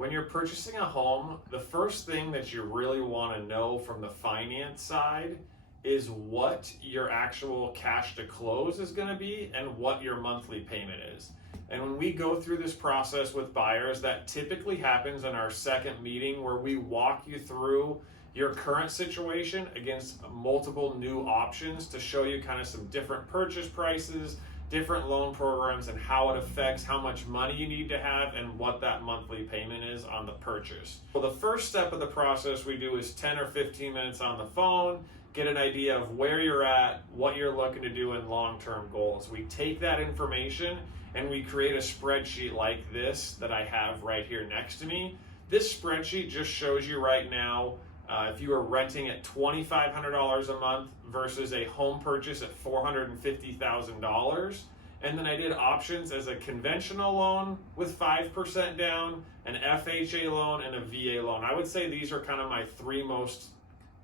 When you're purchasing a home, the first thing that you really want to know from the finance side is what your actual cash to close is going to be and what your monthly payment is. And when we go through this process with buyers, that typically happens in our second meeting where we walk you through your current situation against multiple new options to show you kind of some different purchase prices, different loan programs, and how it affects how much money you need to have and what that monthly payment is on the purchase. Well, the first step of the process we do is 10 or 15 minutes on the phone, get an idea of where you're at, what you're looking to do, and long-term goals. We take that information and we create a spreadsheet like this that I have right here next to me. This spreadsheet just shows you right now if you are renting at $2,500 a month versus a home purchase at $450,000. And then I did options as a conventional loan with 5% down, an FHA loan, and a VA loan. I would say these are kind of my three most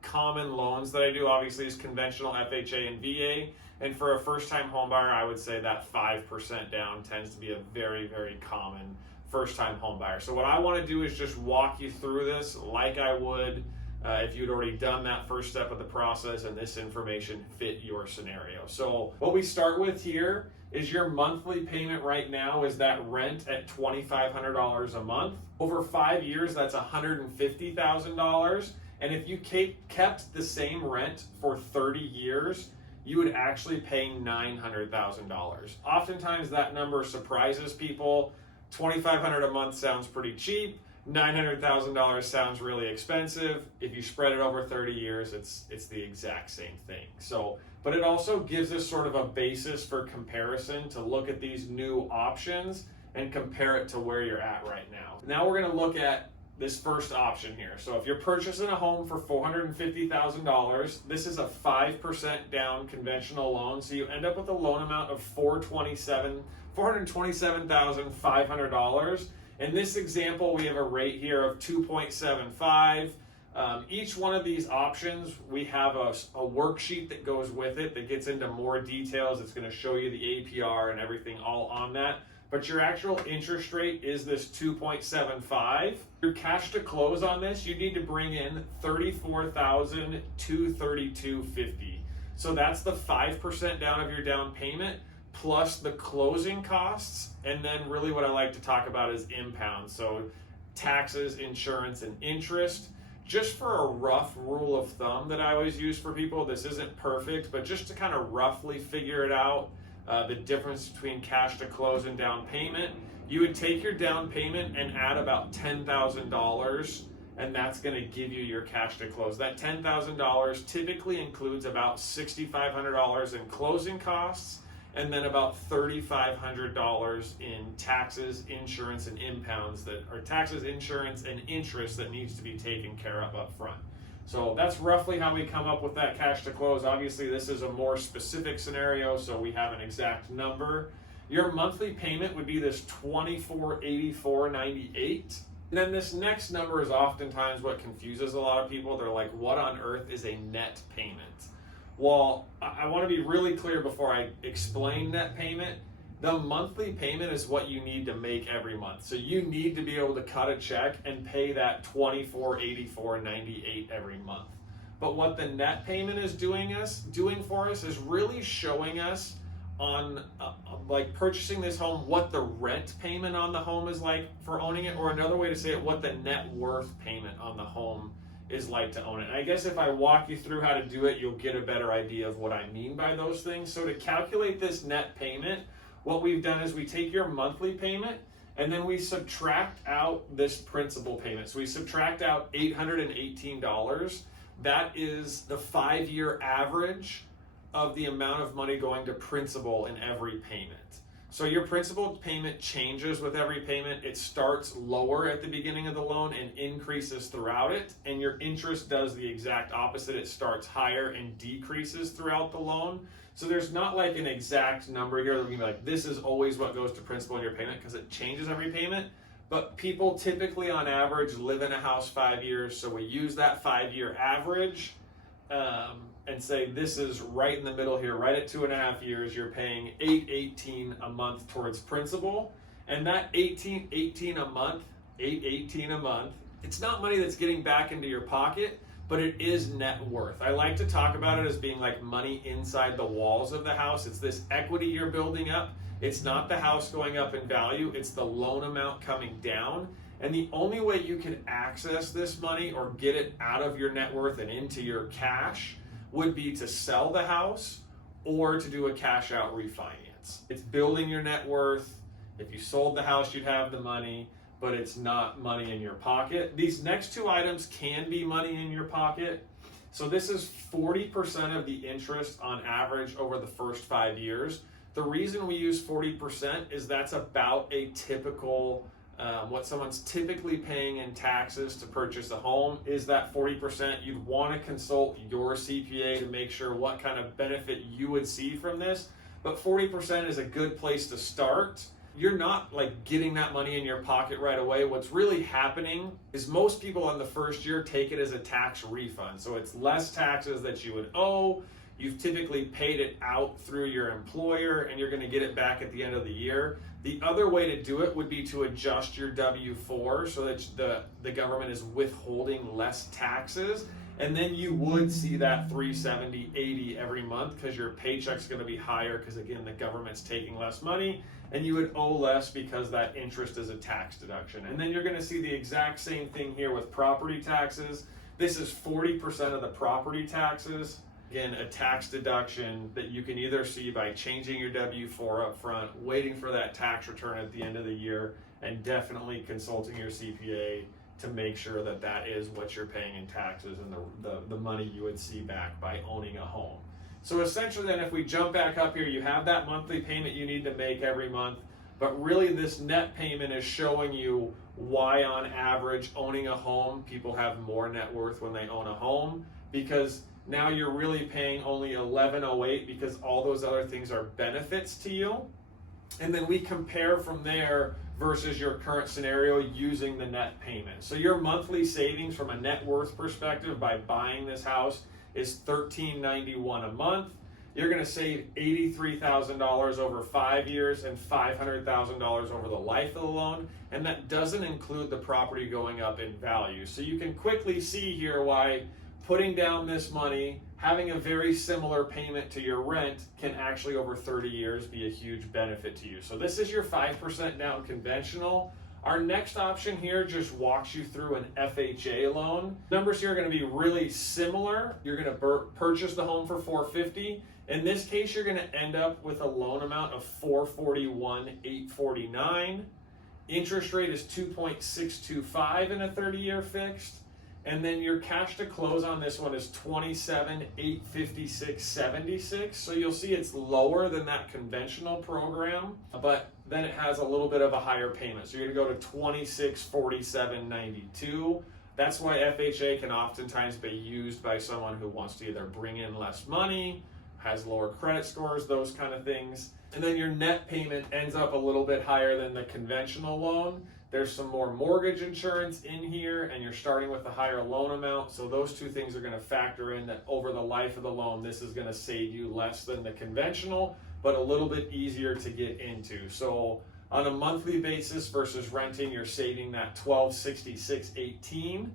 common loans that I do. Obviously, is conventional, FHA, and VA. And for a first-time home buyer, I would say that 5% down tends to be a very, very common first-time home buyer. So what I want to do is just walk you through this like I would if you'd already done that first step of the process and this information fit your scenario. So what we start with here is your monthly payment right now is that rent at $2,500 a month. Over 5 years, that's $150,000. And if you kept the same rent for 30 years, you would actually pay $900,000. Oftentimes that number surprises people. $2,500 a month sounds pretty cheap. $900,000 sounds really expensive. If you spread it over 30 years, it's the exact same thing. So, but it also gives us sort of a basis for comparison to look at these new options and compare it to where you're at right now. Now we're going to look at this first option here. So if you're purchasing a home for $450,000, this is a 5% down conventional loan. So you end up with a loan amount of $427,500. In this example, we have a rate here of 2.75. Each one of these options, we have a worksheet that goes with it that gets into more details. It's going to show you the APR and everything all on that. But your actual interest rate is this 2.75. Your cash to close on this, you need to bring in $34,232.50. So that's the 5% down of your down payment, plus the closing costs, and then really what I like to talk about is impounds. So taxes, insurance, and interest. Just for a rough rule of thumb that I always use for people, this isn't perfect, but just to kind of roughly figure it out, the difference between cash to close and down payment, you would take your down payment and add about $10,000, and that's going to give you your cash to close. That $10,000 typically includes about $6,500 in closing costs, and then about $3,500 in taxes, insurance, and impounds taxes, insurance, and interest that needs to be taken care of up front. So that's roughly how we come up with that cash to close. Obviously, this is a more specific scenario, so we have an exact number. Your monthly payment would be this $2,484.98. And then this next number is oftentimes what confuses a lot of people. They're like, what on earth is a net payment? Well, I want to be really clear before I explain net payment. The monthly payment is what you need to make every month. So you need to be able to cut a check and pay that $2,484.98 every month. But what the net payment is doing for us is really showing us on like purchasing this home what the rent payment on the home is like for owning it, or another way to say it, what the net worth payment on the home is like to own it. And I guess if I walk you through how to do it, you'll get a better idea of what I mean by those things. So to calculate this net payment, what we've done is we take your monthly payment and then we subtract out this principal payment. So we subtract out $818. That is the 5-year average of the amount of money going to principal in every payment. So your principal payment changes with every payment. It starts lower at the beginning of the loan and increases throughout it. And your interest does the exact opposite. It starts higher and decreases throughout the loan. So there's not like an exact number here that we can be like, this is always what goes to principal in your payment, because it changes every payment. But people typically on average live in a house 5 years. So we use that 5-year average and say this is right in the middle here, right at 2.5 years, you're paying $818 a month towards principal. And that $818 a month $818 a month. It's not money that's getting back into your pocket, but it is net worth. I like to talk about it as being like money inside the walls of the house. It's this equity you're building up. It's not the house going up in value, it's the loan amount coming down. And the only way you can access this money or get it out of your net worth and into your cash would be to sell the house or to do a cash out refinance. It's building your net worth. If you sold the house, you'd have the money, but it's not money in your pocket. These next two items can be money in your pocket. So this is 40% of the interest on average over the first 5 years. The reason we use 40% is that's about a typical what someone's typically paying in taxes to purchase a home is that 40%. You'd want to consult your CPA to make sure what kind of benefit you would see from this, but 40% is a good place to start. You're not like getting that money in your pocket right away. What's really happening is most people on the first year take it as a tax refund. So it's less taxes that you would owe. You've typically paid it out through your employer and you're going to get it back at the end of the year. The other way to do it would be to adjust your W-4 so that the government is withholding less taxes. And then you would see that $370, $80 every month because your paycheck's going to be higher because, again, the government's taking less money and you would owe less because that interest is a tax deduction. And then you're going to see the exact same thing here with property taxes. This is 40% of the property taxes. Again, a tax deduction that you can either see by changing your W-4 up front, waiting for that tax return at the end of the year, and definitely consulting your CPA to make sure that that is what you're paying in taxes and the money you would see back by owning a home. So essentially then if we jump back up here, you have that monthly payment you need to make every month, but really this net payment is showing you why on average owning a home, people have more net worth when they own a home, because now you're really paying only $1108 because all those other things are benefits to you. And then we compare from there versus your current scenario using the net payment. So your monthly savings from a net worth perspective by buying this house is $1391 a month. You're going to save $83,000 over 5 years and $500,000 over the life of the loan. And that doesn't include the property going up in value. So you can quickly see here why putting down this money, having a very similar payment to your rent can actually over 30 years be a huge benefit to you. So this is your 5% down conventional. Our next option here just walks you through an FHA loan. Numbers here are going to be really similar. You're going to purchase the home for $450. In this case, you're going to end up with a loan amount of $441,849. Interest rate is 2.625 in a 30-year fixed. And then your cash to close on this one is $27,856.76. So you'll see it's lower than that conventional program, but then it has a little bit of a higher payment. So you're gonna go to $2647.92. That's why FHA can oftentimes be used by someone who wants to either bring in less money, has lower credit scores, those kind of things. And then your net payment ends up a little bit higher than the conventional loan. There's some more mortgage insurance in here, and you're starting with a higher loan amount. So those two things are going to factor in that over the life of the loan, this is going to save you less than the conventional, but a little bit easier to get into. So on a monthly basis versus renting, you're saving that $1,266.18.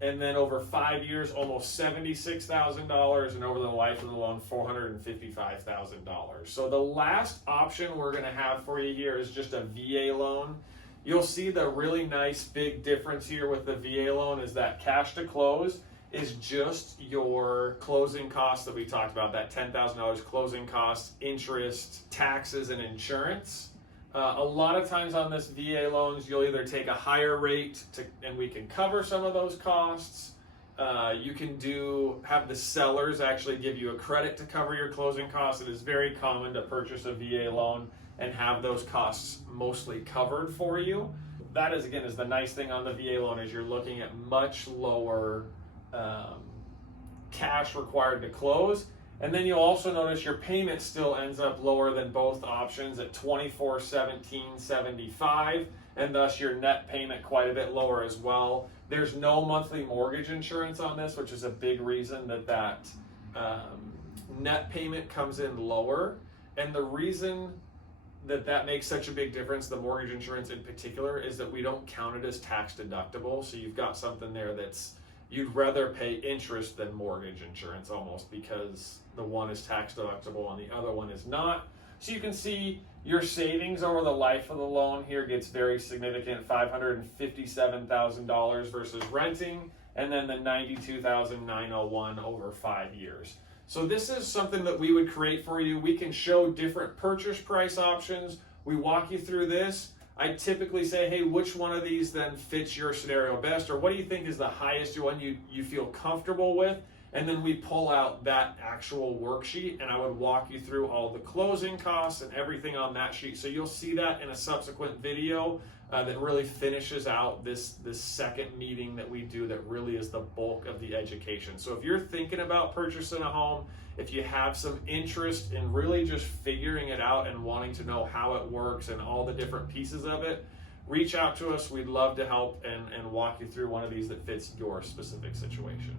And then over 5 years, almost $76,000, and over the life of the loan, $455,000. So the last option we're going to have for you here is just a VA loan. You'll see the really nice big difference here with the VA loan is that cash to close is just your closing costs that we talked about, that $10,000 closing costs, interest, taxes, and insurance. A lot of times on this VA loans, you'll either take a higher rate and we can cover some of those costs. You can have the sellers actually give you a credit to cover your closing costs. It is very common to purchase a VA loan and have those costs mostly covered for you. That is the nice thing on the VA loan is you're looking at much lower cash required to close. And then you'll also notice your payment still ends up lower than both options at $2417.75, and thus your net payment quite a bit lower as well. There's no monthly mortgage insurance on this, which is a big reason that net payment comes in lower. And the reason that makes such a big difference, the mortgage insurance in particular, is that we don't count it as tax deductible. So you've got something there that's, you'd rather pay interest than mortgage insurance almost, because the one is tax deductible and the other one is not. So you can see your savings over the life of the loan here gets very significant, $557,000 versus renting, and then the $92,901 over 5 years. So this is something that we would create for you. We can show different purchase price options. We walk you through this. I typically say, hey, which one of these then fits your scenario best, or what do you think is the highest one you feel comfortable with? And then we pull out that actual worksheet, and I would walk you through all the closing costs and everything on that sheet. So you'll see that in a subsequent video that really finishes out this second meeting that we do, that really is the bulk of the education. So if you're thinking about purchasing a home, if you have some interest in really just figuring it out and wanting to know how it works and all the different pieces of it, reach out to us. We'd love to help and walk you through one of these that fits your specific situation.